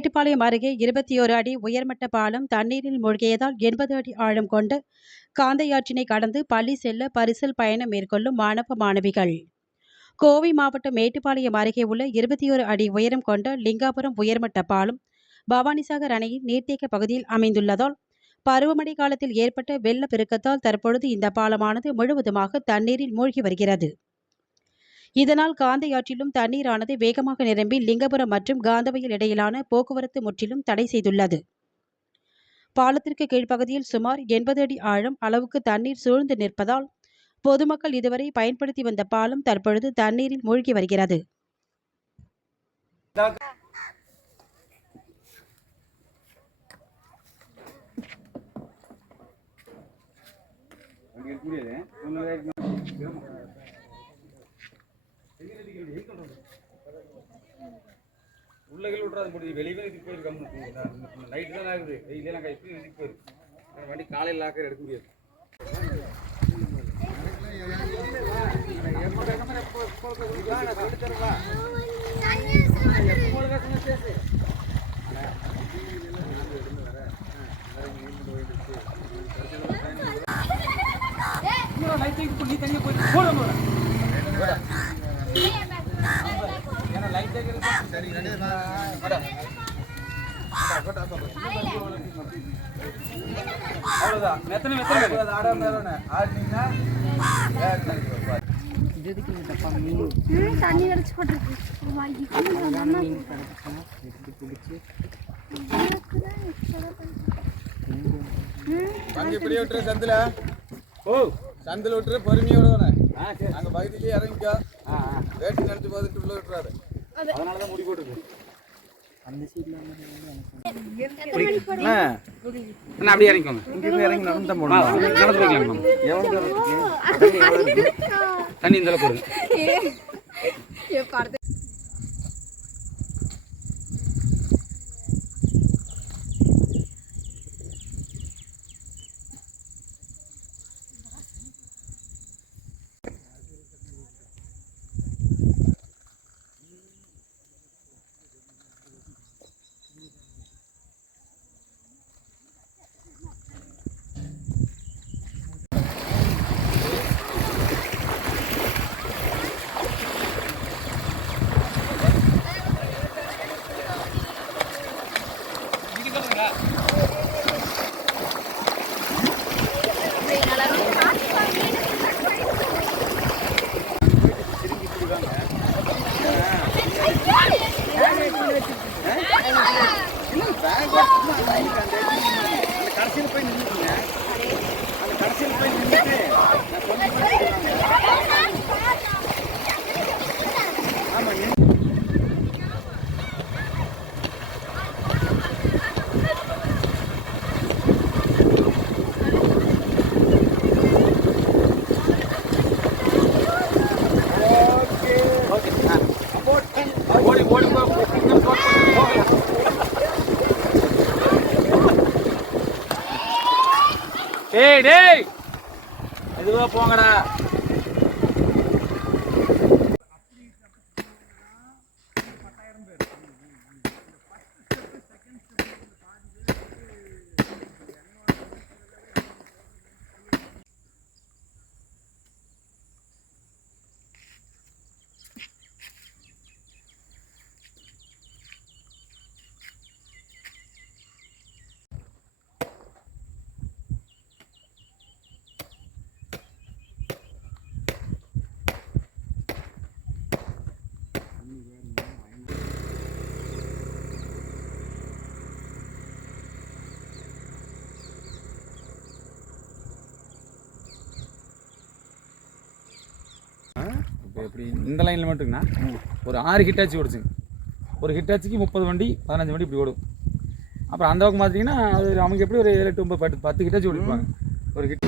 மேட்டுப்பாளையம் அருகே 21 அடி உயர்மட்ட பாலம் தண்ணீரில் மூழ்கியதால் 80 அடி ஆழம் கொண்ட காந்தையாற்றினை கடந்து பள்ளி செல்ல பரிசல் பயணம் மேற்கொள்ளும் மாணவ மாணவிகள். கோவை மாவட்டம் மேட்டுப்பாளையம் அருகே உள்ள 21 அடி உயரம் கொண்ட லிங்காபுரம் உயர்மட்ட பாலம் பவானிசாகர் அணையின் நீர்த்தேக்க பகுதியில் அமைந்துள்ளதால் பருவமழை காலத்தில் ஏற்பட்ட வெள்ளப்பெருக்கத்தால் தற்பொழுது இந்த பாலமானது முழுவதுமாக தண்ணீரில் மூழ்கி வருகிறது. இதனால் காந்தையாற்றிலும் தண்ணீரானது வேகமாக நிரம்பி லிங்கபுரம் மற்றும் காந்தவயல் இடையிலான போக்குவரத்து முற்றிலும் தடை செய்துள்ளது. பாலத்திற்கு கீழ்ப்பகுதியில் சுமார் 80 அடி ஆழம் அளவுக்கு தண்ணீர் சூழ்ந்து நிற்பதால் பொதுமக்கள் இதுவரை பயன்படுத்தி வந்த பாலம் தற்பொழுது தண்ணீரில் மூழ்கி வருகிறது. உள்ளகள் விட்றாது முடியும் வெளியே இதுக்கு போயிருக்கோம். நைட்டு தான் ஆகுது, வெயிலாம் கழிப்பு இதுக்கு போயிருக்கு. வண்டி காலையில் லாக்கர் எடுக்க முடியாது. நீ தனியாக போய் போட சந்தில் விட்டுற பொறுமையோட அங்க பகுதியிலேயே இறங்கிக்கோ. வேட்டி நினைச்சு பார்த்துட்டு உள்ள விட்டுறாரு. அதனாலதான் முடி போட்டுருக்கு. அப்படியே இறங்கிக்கோங்க. இறங்கி நடந்து தான் போடணும். நடந்து போய்க்கலாம். தண்ணி இந்த அளவுக்கு போடுங்க. கடைசியில் போய் நின்றுங்க. அந்த கடைசியில் போய் நின்றுட்டு ஆமாம். ஓடி ஓடி ஏய் டேய் மெதுவா போங்கடா. இப்போ எப்படி இந்த லைனில் மட்டுங்கண்ணா ஒரு 6 ஹிட்டாச்சி ஓடிச்சுங்க. ஒரு ஹிட்டாச்சிக்கு 30 வண்டி 15 வண்டி இப்படி ஓடும். அப்புறம் அந்த பக்கம் பார்த்தீங்கன்னா அது அவங்க எப்படி ஒரு 7 8 9 10 ஹிட்டாச்சி ஓடிப்பாங்க ஒரு ஹிட்.